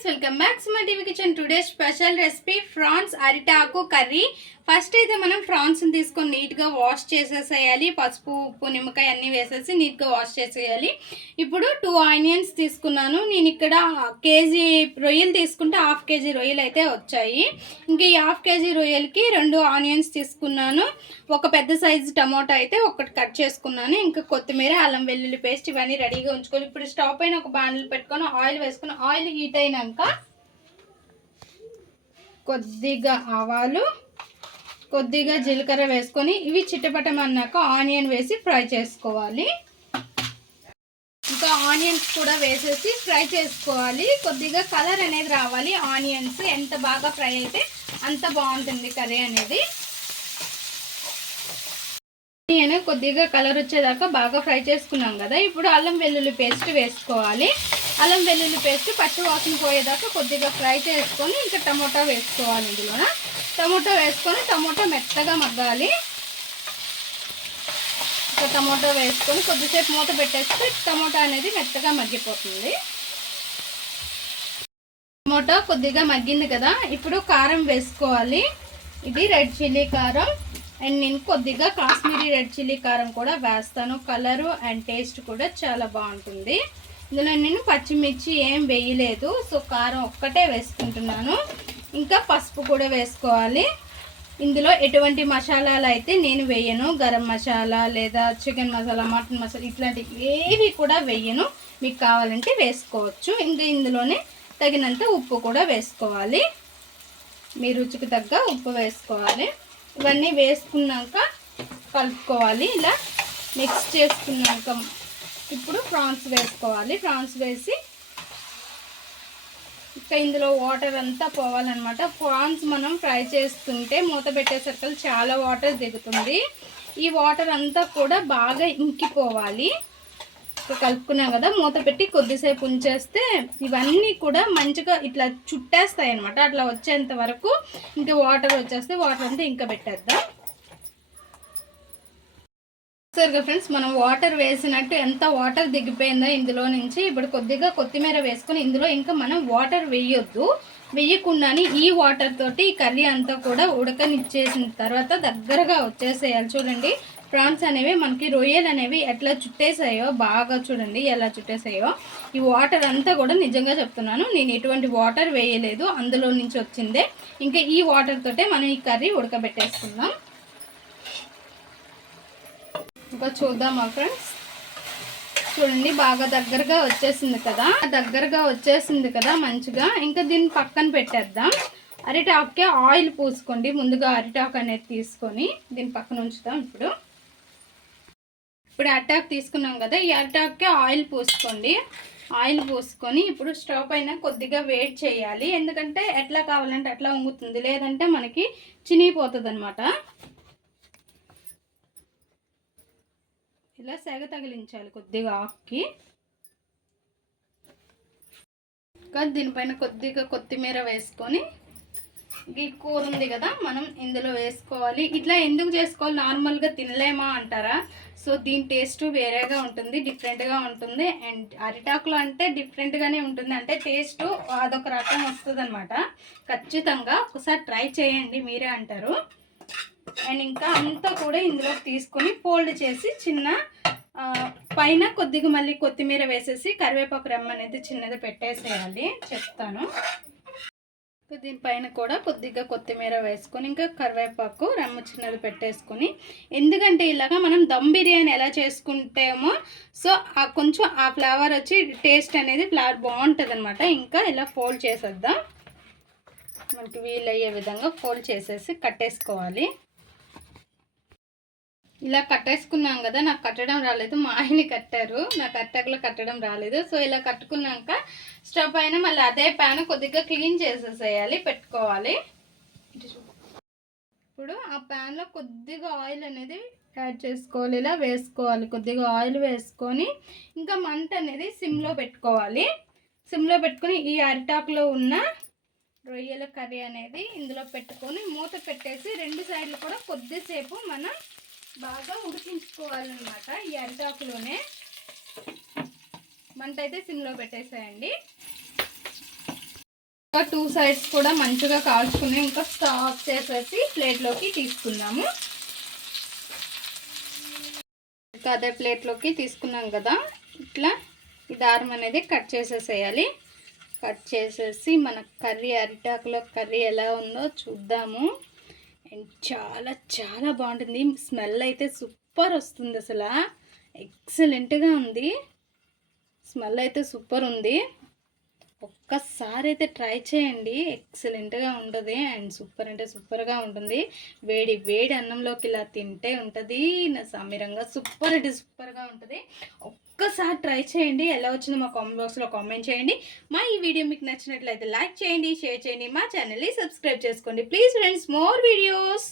Friends welcome back to my TV kitchen today special recipe prawns అరిటాకు curry. First అయితే మనం ఫ్రాన్స్ని తీసుకొని నీట్గా వాష్ చేసేసేయాలి. పసుపు ఉప్పు నిమ్మకాయ అన్నీ వేసేసి నీట్గా వాష్ చేసేయాలి. ఇప్పుడు టూ ఆనియన్స్ తీసుకున్నాను. నేను ఇక్కడ కేజీ రొయ్యలు తీసుకుంటే హాఫ్ కేజీ రొయ్యలు అయితే వచ్చాయి. ఇంకా ఈ హాఫ్ కేజీ రొయ్యలకి రెండు ఆనియన్స్ తీసుకున్నాను. ఒక పెద్ద సైజు టమాటో అయితే ఒకటి కట్ చేసుకున్నాను. ఇంకా కొత్తిమీర అల్లం వెల్లుల్లి పేస్ట్ ఇవన్నీ రెడీగా ఉంచుకోవాలి ఇప్పుడు స్టవ్ పైన ఒక బాండ్లు పెట్టుకొని ఆయిల్ వేసుకుని ఆయిల్ హీట్ అయినాక కొద్దిగా ఆవాలు కొద్దిగా జీలకర్ర వేసుకొని ఇవి చిట్టపటమన్నాక ఆనియన్ వేసి ఫ్రై చేసుకోవాలి. ఇంకా ఆనియన్స్ కూడా వేసేసి ఫ్రై చేసుకోవాలి. కొద్దిగా కలర్ అనేది రావాలి. ఆనియన్స్ ఎంత బాగా ఫ్రై అయితే అంత బాగుంటుంది కర్రీ అనేది. ఆనియన్ కొద్దిగా కలర్ వచ్చేదాకా బాగా ఫ్రై చేసుకున్నాం కదా. ఇప్పుడు అల్లం వెల్లుల్లి పేస్ట్ వేసుకోవాలి. అల్లం వెల్లుల్లి పేస్ట్ పచ్చి వాసన పోయేదాకా కొద్దిగా ఫ్రై చేసుకొని ఇంకా టమోటా వేసుకోవాలి ఇందులోన. టమోటా వేసుకొని టమోటా మెత్తగా మగ్గాలి. ఇంకా టమోటా వేసుకొని కొద్దిసేపు మూత పెట్టేస్తే టమోటా అనేది మెత్తగా మగ్గిపోతుంది. టమోటా కొద్దిగా మగ్గింది కదా ఇప్పుడు కారం వేసుకోవాలి. ఇది రెడ్ చిల్లీ కారం అండ్ నేను కొద్దిగా కాశ్మీరీ రెడ్ చిల్లీ కారం కూడా వేస్తాను. కలరు అండ్ టేస్ట్ కూడా చాలా బాగుంటుంది. ఇందులో నేను పచ్చిమిర్చి ఏం వేయలేదు. సో కారం ఒక్కటే వేసుకుంటున్నాను. ఇంకా పసుపు కూడా వేసుకోవాలి. ఇందులో ఎటువంటి మసాలాలు అయితే నేను వేయను. గరం మసాలా లేదా చికెన్ మసాలా మటన్ మసాలా ఇట్లాంటివి ఏవి కూడా వేయను. మీకు కావాలంటే వేసుకోవచ్చు. ఇంకా ఇందులోనే తగినంత ఉప్పు కూడా వేసుకోవాలి. మీ రుచికి తగ్గ ఉప్పు వేసుకోవాలి. ఇవన్నీ వేసుకున్నాక కలుపుకోవాలి. ఇలా మిక్స్ చేసుకున్నాక ఇప్పుడు ప్రాన్స్ వేసుకోవాలి. ప్రాన్స్ వేసి ఇంకా ఇందులో వాటర్ అంతా పోవాలన్నమాట. ప్రాన్స్ మనం ఫ్రై చేస్తుంటే మూత పెట్టేసరికి చాలా వాటర్ దిగుతుంది. ఈ వాటర్ అంతా కూడా బాగా ఇంకిపోవాలి. కలుపుకున్నాం కదా మూత పెట్టి కొద్దిసేపు ఉంచేస్తే ఇవన్నీ కూడా మంచిగా ఇట్లా చుట్టేస్తాయి అనమాట అట్లా వచ్చేంత వరకు ఇంకా వాటర్ వచ్చేస్తే వాటర్ అంతా ఇంకా పెట్టేద్దాం. సరిగా ఫ్రెండ్స్ మనం వాటర్ వేసినట్టు ఎంత వాటర్ దిగిపోయిందో ఇందులో నుంచి. ఇప్పుడు కొద్దిగా కొత్తిమీర వేసుకొని ఇందులో ఇంకా మనం వాటర్ వేయొద్దు. వేయకుండానే ఈ వాటర్ తోటి ఈ కర్రీ అంతా కూడా ఉడకనిచ్చేసిన తర్వాత దగ్గరగా వచ్చేసేయాలి. చూడండి ప్రాన్స్ అనేవి మనకి రొయ్యలు అనేవి ఎట్లా చుట్టేసాయో బాగా చూడండి ఎలా చుట్టేసాయో. ఈ వాటర్ అంతా కూడా నిజంగా చెప్తున్నాను నేను ఎటువంటి వాటర్ వేయలేదు. అందులో నుంచి వచ్చిందే. ఇంకా ఈ వాటర్ తోటే మనం ఈ కర్రీ ఉడకబెట్టేసుకుందాం. ఇంకా చూద్దామా ఫ్రెండ్స్ చూడండి బాగా దగ్గరగా వచ్చేసింది కదా. దగ్గరగా వచ్చేసింది కదా మంచిగా. ఇంకా దీన్ని పక్కన పెట్టేద్దాం. అరిటాక్కే ఆయిల్ పూసుకోండి. ముందుగా అరిటాక్ అనేది తీసుకొని దీని పక్కన ఉంచుతాం ఇప్పుడు. ఇప్పుడు అటాక్ తీసుకున్నాం కదా ఈ అరిటాక్కే ఆయిల్ పూసుకోండి. ఆయిల్ పోసుకొని ఇప్పుడు స్టవ్ పైన కొద్దిగా వెయిట్ చేయాలి. ఎందుకంటే ఎట్లా కావాలంటే అట్లా ఉంగుతుంది. లేదంటే మనకి చినిగిపోతుంది అనమాట ఇలా సెగ తగిలించాలి కొద్దిగా ఆకుకి ఇంకా దీనిపైన కొద్దిగా కొత్తిమీర వేసుకొని ఈ కూర ఉంది కదా మనం ఇందులో వేసుకోవాలి. ఇట్లా ఎందుకు చేసుకోవాలి? నార్మల్గా తినలేమా అంటారా? సో దీని టేస్ట్ వేరేగా ఉంటుంది డిఫరెంట్గా ఉంటుంది. అండ్ అరిటాకులో అంటే డిఫరెంట్గానే ఉంటుంది. అంటే టేస్ట్ అదొక రకం వస్తుంది అనమాట ఖచ్చితంగా ఒకసారి ట్రై చేయండి మీరే అంటారు. అండ్ ఇంకా అంతా కూడా ఇందులోకి తీసుకొని ఫోల్డ్ చేసి చిన్న పైన కొద్దిగా మళ్ళీ కొత్తిమీర వేసేసి కరివేపాకు రెమ్మ అనేది చిన్నది పెట్టేసేయాలి. చెప్తాను. దీనిపైన కూడా కొద్దిగా కొత్తిమీర వేసుకొని ఇంకా కరివేపాకు రమ్మ చిన్నది పెట్టేసుకొని ఎందుకంటే ఇలాగా మనం దమ్ బిర్యానీ ఎలా చేసుకుంటామో సో ఆ కొంచెం ఆ ఫ్లేవర్ వచ్చి టేస్ట్ అనేది ఫ్లేవర్ బాగుంటుంది అనమాట ఇంకా ఇలా ఫోల్డ్ చేసేద్దాం. మనకి వీలయ్యే విధంగా ఫోల్డ్ చేసేసి కట్టేసుకోవాలి. ఇలా కట్టేసుకున్నాం కదా నాకు కట్టడం రాలేదు మా ఆయన్ని కట్టారు నాకు అట్టకలో కట్టడం రాలేదు. సో ఇలా కట్టుకున్నాక స్టవ్ పైన మళ్ళీ అదే ప్యాన్ కొద్దిగా క్లీన్ చేసేసేయాలి పెట్టుకోవాలి. ఇప్పుడు ఆ ప్యాన్లో కొద్దిగా ఆయిల్ అనేది యాడ్ చేసుకోవాలి ఇలా వేసుకోవాలి. కొద్దిగా ఆయిల్ వేసుకొని ఇంకా మంట అనేది సిమ్లో పెట్టుకోవాలి. సిమ్లో పెట్టుకొని ఈ అరిటాకులో ఉన్న రొయ్యల కర్రీ అనేది ఇందులో పెట్టుకొని మూత పెట్టేసి రెండు సైడ్లు కూడా కొద్దిసేపు మనం బాగా ఉడికించుకోవాలన్నమాట ఈ అరిటాకులోనే. మంట అయితే సిమ్లో పెట్టేసేయండి. ఇంకా టూ సైడ్స్ కూడా మంచిగా కాల్చుకుని ఇంకా స్టాక్ చేసేసి ప్లేట్లోకి తీసుకుందాము. ఇంకా అదే ప్లేట్లోకి తీసుకున్నాం కదా. ఇట్లా ఈ దారం అనేది కట్ చేసేసేయాలి. కట్ చేసేసి మన కర్రీ అరిటాకులో కర్రీ ఎలా ఉందో చూద్దాము. అండ్ చాలా చాలా బాగుంటుంది. స్మెల్ అయితే సూపర్ వస్తుంది అసలు. ఎక్సలెంట్గా ఉంది. స్మెల్ అయితే సూపర్ ఉంది. ఒక్కసారి అయితే ట్రై చేయండి. ఎక్సలెంట్గా ఉంటుంది అండ్ సూపర్ అంటే సూపర్గా ఉంటుంది. వేడి వేడి అన్నంలోకి ఇలా తింటే ఉంటుంది. నా సమీరంగా సూపర్ అంటే సూపర్గా ఉంటుంది. ఒక్కసారి ట్రై చేయండి. ఎలా వచ్చిందో మా కామెంట్ బాక్స్లో కామెంట్ చేయండి. మా ఈ వీడియో మీకు నచ్చినట్లయితే లైక్ చేయండి షేర్ చేయండి. మా ఛానల్ని సబ్స్క్రైబ్ చేసుకోండి. Please friends more videos!